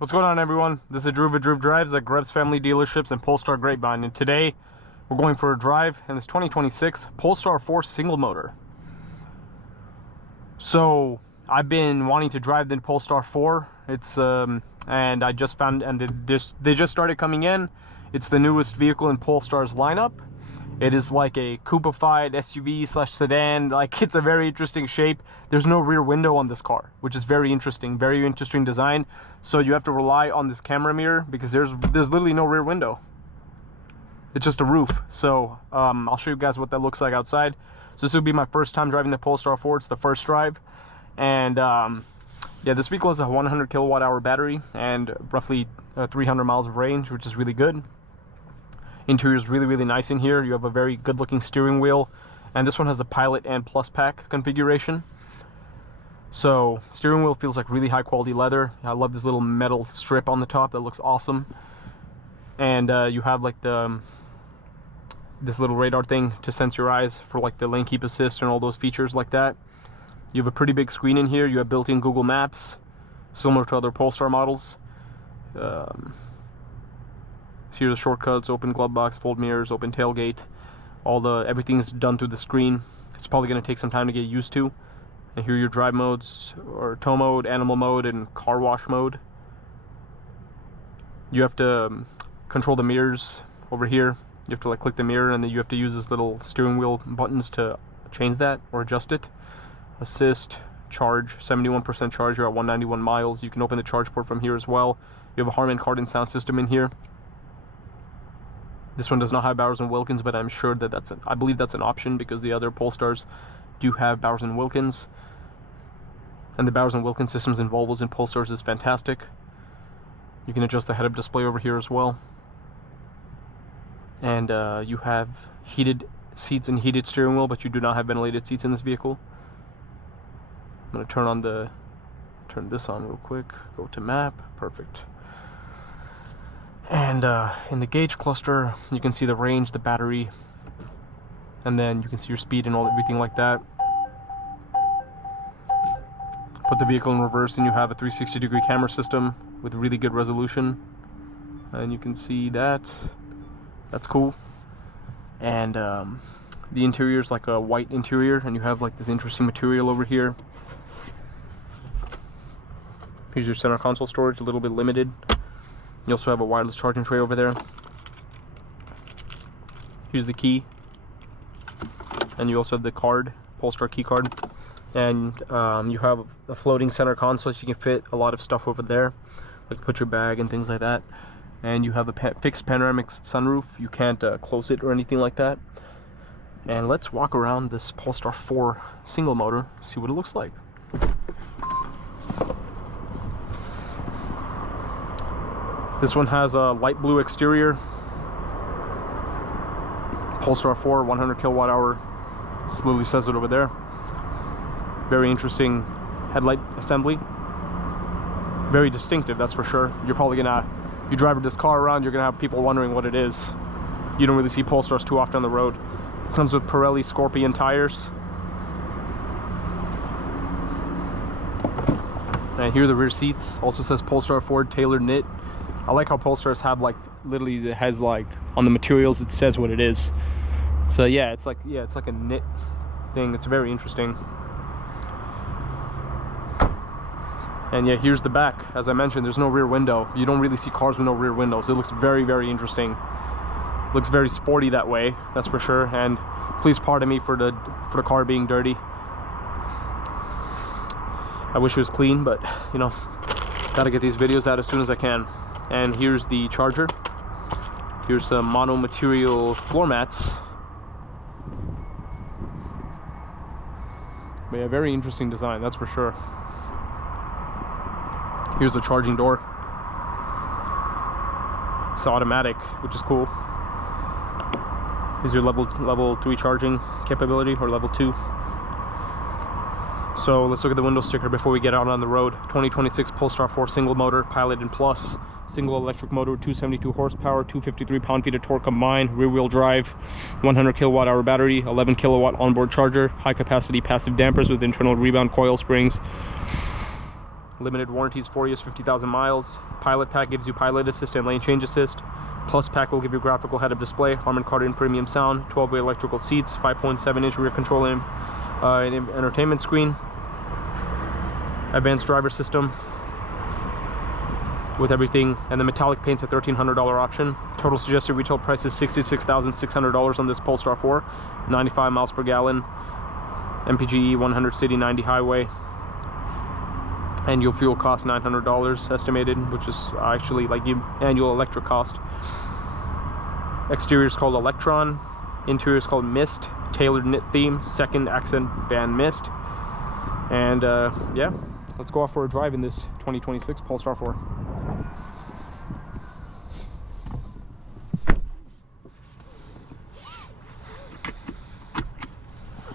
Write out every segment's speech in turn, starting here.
What's going on, everyone? This is Drew with Drew Drives at Greb's Family Dealerships and Polestar Grapevine, and today we're going for a drive in this 2026 Polestar 4 single motor. So I've been wanting to drive the Polestar 4. It's and I just found, and they just started coming in. It's the newest vehicle in Polestar's lineup. It is like a coupe-ified SUV slash sedan. Like, it's a very interesting shape. There's no rear window on this car, which is very interesting design. So you have to rely on this camera mirror because there's literally no rear window. It's just a roof. So I'll show you guys what that looks like outside. So this will be my first time driving the Polestar 4. It's the first drive. And yeah, this vehicle has a 100 kilowatt hour battery and roughly 300 miles of range, which is really good. Interior is really nice in here. You have a very good looking steering wheel, and this one has the Pilot and Plus Pack configuration. So steering wheel feels like really high quality leather. I love this little metal strip on the top, that looks awesome. And you have like this little radar thing to sense your eyes for like the lane keep assist and all those features like that. You have a pretty big screen in here. You have built-in Google Maps, similar to other Polestar models. Here are the shortcuts: open glove box, fold mirrors, open tailgate. Everything's done through the screen. It's probably going to take some time to get used to. And here are your drive modes, or tow mode, animal mode, and car wash mode. You have to control the mirrors over here. You have to like click the mirror, and then you have to use this little steering wheel buttons to change that or adjust it. Assist, charge, 71% charge. You're at 191 miles. You can open the charge port from here as well. You have a Harman Kardon sound system in here. This one does not have Bowers & Wilkins, but I'm sure that I believe that's an option because the other Polestars do have Bowers & Wilkins. And the Bowers & Wilkins systems in Volvos and Polestars is fantastic. You can adjust the head-up display over here as well. And you have heated seats and heated steering wheel, but you do not have ventilated seats in this vehicle. I'm going to turn this on real quick. Go to map. Perfect. And in the gauge cluster, you can see the range, the battery, and then you can see your speed and everything like that. Put the vehicle in reverse and you have a 360-degree camera system with really good resolution. And you can see that. That's cool. And the interior is like a white interior, and you have like this interesting material over here. Here's your center console storage, a little bit limited. You also have a wireless charging tray over there. Here's the key. And you also have the card, Polestar key card. And you have a floating center console, so you can fit a lot of stuff over there, like put your bag and things like that. And you have a fixed panoramic sunroof. You can't close it or anything like that. And let's walk around this Polestar 4 single motor, see what it looks like. This one has a light blue exterior. Polestar 4, 100 kilowatt hour. This literally says it over there. Very interesting headlight assembly. Very distinctive, that's for sure. You're probably gonna, you drive this car around, you're gonna have people wondering what it is. You don't really see Polestars too often on the road. It comes with Pirelli Scorpion tires. And here are the rear seats. Also says Polestar Ford Tailor Knit. I like how Polestars have like, literally it has like, on the materials it says what it is. So yeah, it's like a knit thing. It's very interesting. And yeah, here's the back. As I mentioned, there's no rear window. You don't really see cars with no rear windows. It looks very interesting. Looks very sporty that way, that's for sure. And please pardon me for the car being dirty. I wish it was clean, but you know, gotta get these videos out as soon as I can. And here's the charger. Here's some mono material floor mats. But yeah, very interesting design, that's for sure. Here's the charging door. It's automatic, which is cool. Here's your level 3 charging capability, or level 2. So let's look at the window sticker before we get out on the road. 2026 Polestar 4 single motor, Pilot and Plus. Single electric motor, 272 horsepower, 253 pound-feet of torque combined, rear-wheel drive, 100 kilowatt-hour battery, 11 kilowatt onboard charger, high-capacity passive dampers with internal rebound coil springs, Limited warranties, 4 years, 50,000 miles. Pilot pack gives you pilot assist and lane change assist. Plus pack will give you graphical head-up display, Harman Kardon premium sound, 12-way electrical seats, 5.7-inch rear control and entertainment screen, advanced driver system with everything, and the metallic paint's a $1,300 option. Total suggested retail price is $66,600 on this Polestar 4, 95 miles per gallon, MPGe 100 city, 90 highway. Annual fuel cost $900 estimated, which is actually like the annual electric cost. Exterior is called Electron, interior is called Mist, tailored knit theme, second accent band Mist. And yeah, let's go off for a drive in this 2026 Polestar 4.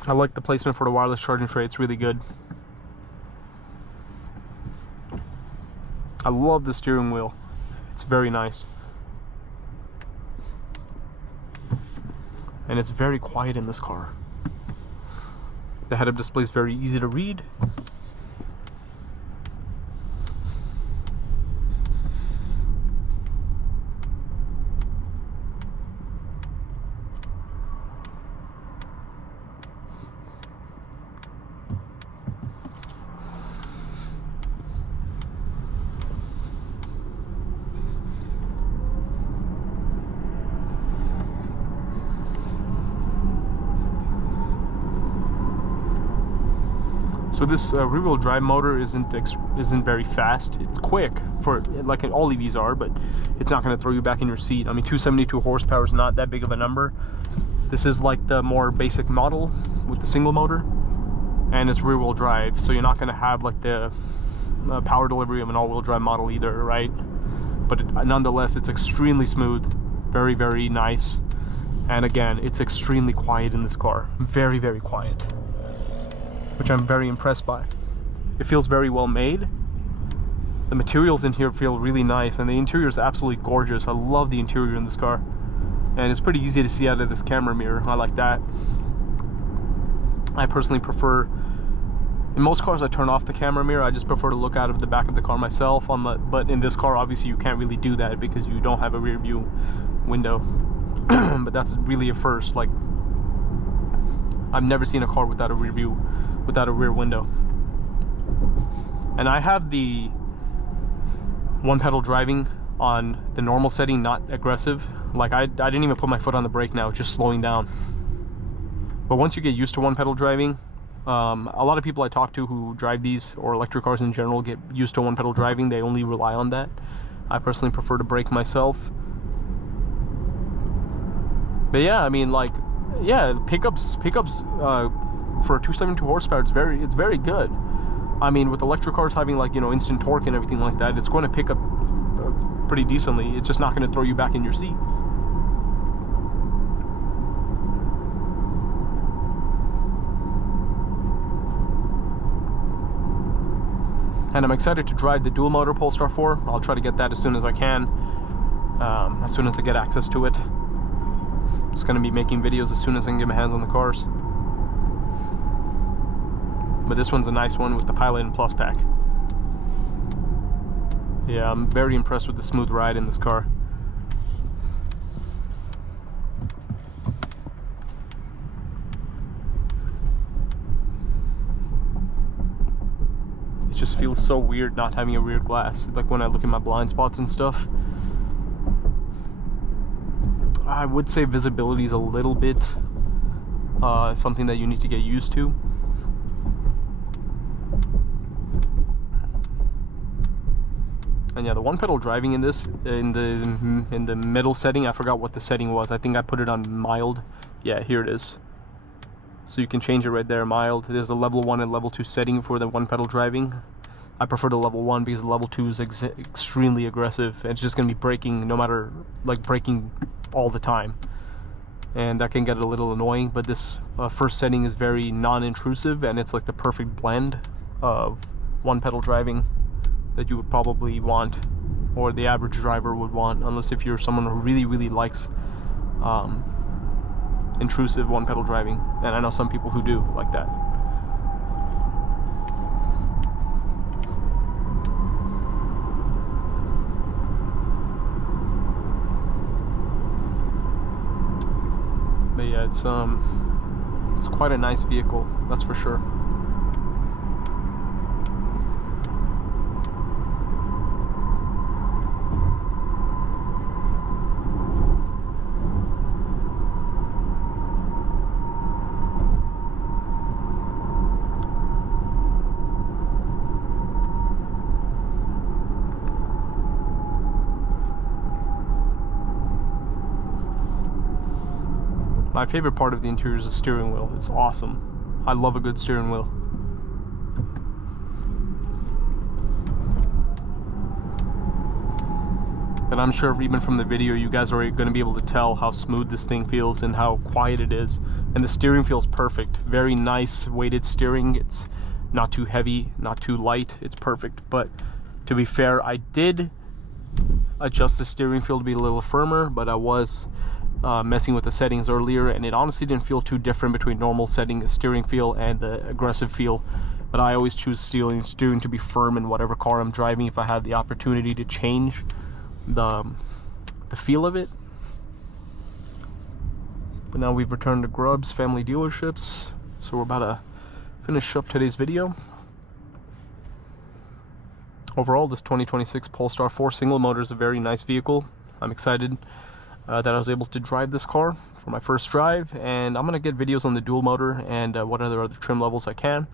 I like the placement for the wireless charging tray, it's really good. I love the steering wheel, it's very nice. And it's very quiet in this car. The head-up display is very easy to read. So this rear-wheel drive motor isn't very fast. It's quick for like all EVs are, but it's not going to throw you back in your seat. I mean, 272 horsepower is not that big of a number. This is like the more basic model with the single motor, and it's rear-wheel drive, so you're not going to have like the power delivery of an all-wheel drive model either, right? But nonetheless, it's extremely smooth, very, very nice. And again, it's extremely quiet in this car, very, very quiet, which I'm very impressed by. It feels very well made. The materials in here feel really nice, and the interior is absolutely gorgeous. I love the interior in this car, and it's pretty easy to see out of this camera mirror. I like that. I personally prefer, in most cars I turn off the camera mirror. I just prefer to look out of the back of the car myself. But in this car, obviously you can't really do that because you don't have a rear view window. But that's really a first. Like, I've never seen a car without a rear view, without a rear window. And I have the one pedal driving on the normal setting, not aggressive. Like I didn't even put my foot on the brake now, just slowing down. But once you get used to one pedal driving, a lot of people I talk to who drive these, or electric cars in general, get used to one pedal driving. They only rely on that. I personally prefer to brake myself. But yeah, I mean, like, yeah, pickups for a 272 horsepower, it's very good. I mean, with electric cars having, like, you know, instant torque and everything like that, it's going to pick up pretty decently. It's just not going to throw you back in your seat. And I'm excited to drive the dual motor Polestar 4. I'll try to get that as soon as I can, as soon as I get access to it. Just going to be making videos as soon as I can get my hands on the cars. But this one's a nice one with the Pilot and Plus pack. Yeah, I'm very impressed with the smooth ride in this car. It just feels so weird not having a rear glass. Like when I look at my blind spots and stuff. I would say visibility is a little bit something that you need to get used to. And yeah, the one pedal driving in this, in the middle setting, I forgot what the setting was. I think I put it on mild. Yeah, here it is. So you can change it right there, mild. There's a level 1 and level 2 setting for the one pedal driving. I prefer the level 1 because the level 2 is extremely aggressive. It's just going to be braking, no matter, like, braking all the time. And that can get a little annoying, but this first setting is very non-intrusive, and it's like the perfect blend of one pedal driving that you would probably want, or the average driver would want, unless if you're someone who really likes intrusive one pedal driving, and I know some people who do like that. yeah, it's quite a nice vehicle, that's for sure. My favorite part of the interior is the steering wheel. It's awesome. I love a good steering wheel. And I'm sure even from the video you guys are going to be able to tell how smooth this thing feels and how quiet it is. And the steering feels perfect. Very nice weighted steering. It's not too heavy, not too light. It's perfect. But to be fair, I did adjust the steering feel to be a little firmer, but I was messing with the settings earlier, and it honestly didn't feel too different between normal steering feel and the aggressive feel. But I always choose steering to be firm in whatever car I'm driving if I have the opportunity to change the feel of it. But now we've returned to Grubbs Family Dealerships, so we're about to finish up today's video. Overall, this 2026 Polestar 4 single motor is a very nice vehicle. I'm excited that I was able to drive this car for my first drive, and I'm gonna get videos on the dual motor and what other trim levels I can.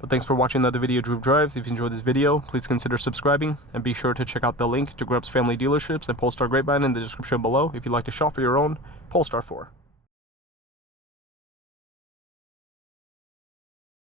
But thanks for watching another video of Drew Drives. If you enjoyed this video, please consider subscribing, and be sure to check out the link to Grubbs Family Dealerships and Polestar Grapevine in the description below if you'd like to shop for your own Polestar 4.